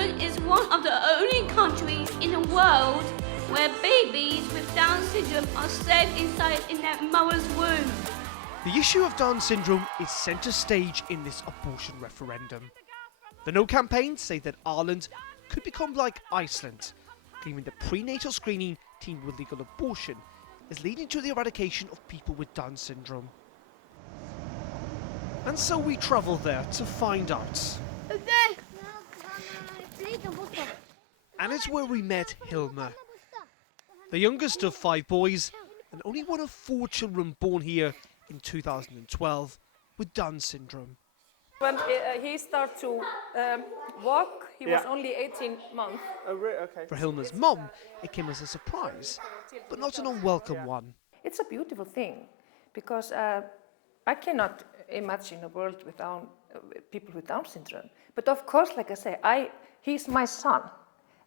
Ireland is one of the only countries in the world where babies with Down syndrome are safe inside in their mother's womb. The issue of Down syndrome is centre stage in this abortion referendum. The No campaign say that Ireland could become like Iceland, claiming that prenatal screening teamed with legal abortion is leading to the eradication of people with Down syndrome. And so we travel there to find out. And it's where we met Hilma, the youngest of 5 boys and only one of 4 children born here in 2012 with Down syndrome. When he started to walk, he was only 18 months. Oh, really? Okay. For Hilma's mum, it came as a surprise, but not an unwelcome one. It's a beautiful thing, because I cannot imagine a world without people with Down syndrome. But of course, like I say, he's my son,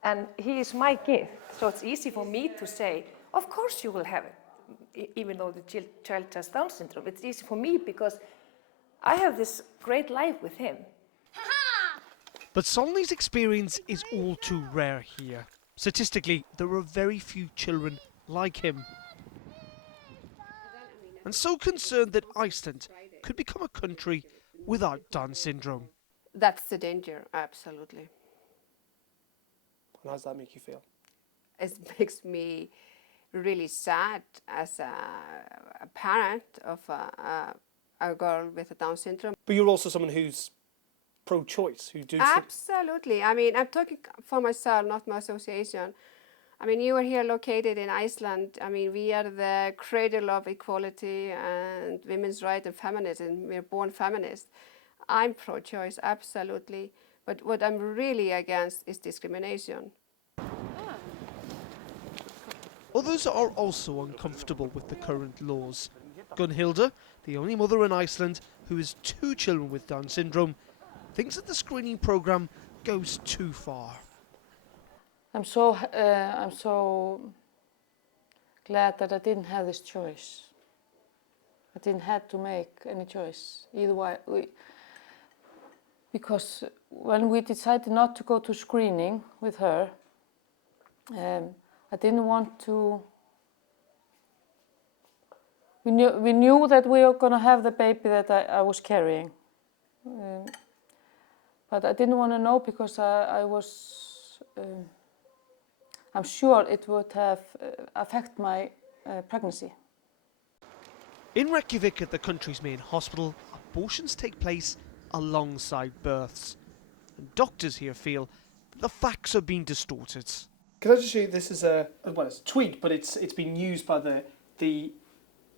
and he is my gift. So it's easy for me to say, of course you will have it, even though the child has Down syndrome. It's easy for me because I have this great life with him. But Solney's experience is all too rare here. Statistically, there are very few children like him. And so concerned that Iceland could become a country without Down syndrome. That's the danger, absolutely. And how does that make you feel? It makes me really sad as a parent of a girl with a Down syndrome. But you're also someone who's pro-choice, who do... Absolutely. I mean, I'm talking for myself, not my association. I mean, you are here located in Iceland. I mean, we are the cradle of equality and women's rights and feminism. We're born feminists. I'm pro-choice, absolutely. But what I'm really against is discrimination. Others are also uncomfortable with the current laws. Gunhilda, the only mother in Iceland who has 2 children with Down syndrome, thinks that the screening programme goes too far. I'm so glad that I didn't have this choice. I didn't have to make any choice either way. Because when we decided not to go to screening with her, I didn't want to. We knew that we were going to have the baby that I was carrying, but I didn't want to know because I'm sure it would have affected my pregnancy. In Reykjavik, at the country's main hospital, abortions take place alongside births. And doctors here feel that the facts are being distorted. Can I just show you, this is it's a tweet, but it's been used by the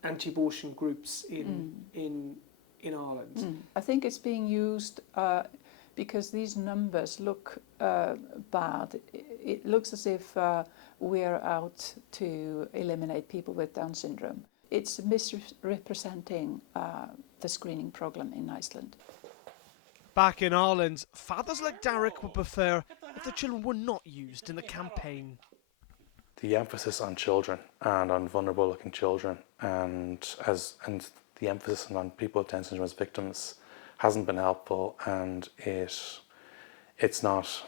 anti-abortion groups in Ireland. I think it's being used because these numbers look bad. It looks as if we're out to eliminate people with Down syndrome. It's misrepresenting the screening program in Iceland. Back in Ireland, fathers like Derek would prefer if the children were not used in the campaign. The emphasis on children and on vulnerable looking children and the emphasis on people with Down syndrome as victims hasn't been helpful, and it's not.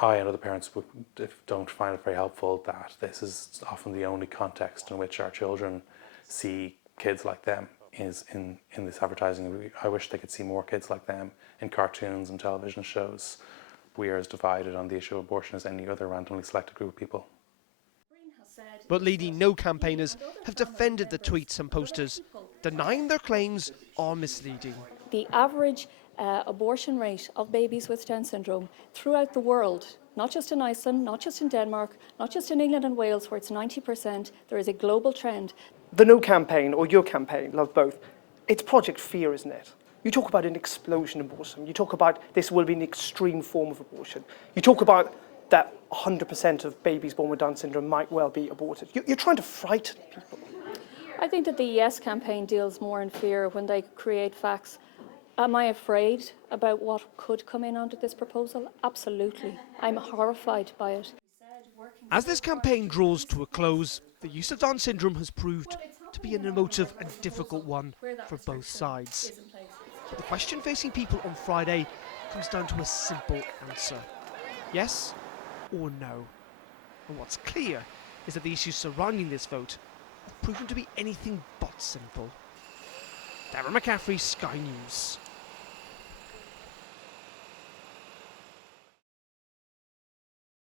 I and other parents don't find it very helpful that this is often the only context in which our children see kids like them is in this advertising. I wish they could see more kids like them in cartoons and television shows. We are as divided on the issue of abortion as any other randomly selected group of people. But leading No campaigners have defended the tweets and posters, denying their claims are misleading. The average abortion rate of babies with Down syndrome throughout the world, not just in Iceland, not just in Denmark, not just in England and Wales, where it's 90%, there is a global trend. The No campaign, or your campaign, love both, it's Project Fear, isn't it? You talk about an explosion of abortion. You talk about this will be an extreme form of abortion. You talk about that 100% of babies born with Down syndrome might well be aborted. You're trying to frighten people. I think that the Yes campaign deals more in fear when they create facts. Am I afraid about what could come in under this proposal? Absolutely. I'm horrified by it. As this campaign draws to a close, the use of Down syndrome has proved to be an emotive and difficult one for both sides. But the question facing people on Friday comes down to a simple answer. Yes or no. And what's clear is that the issues surrounding this vote have proven to be anything but simple. Darren McCaffrey, Sky News.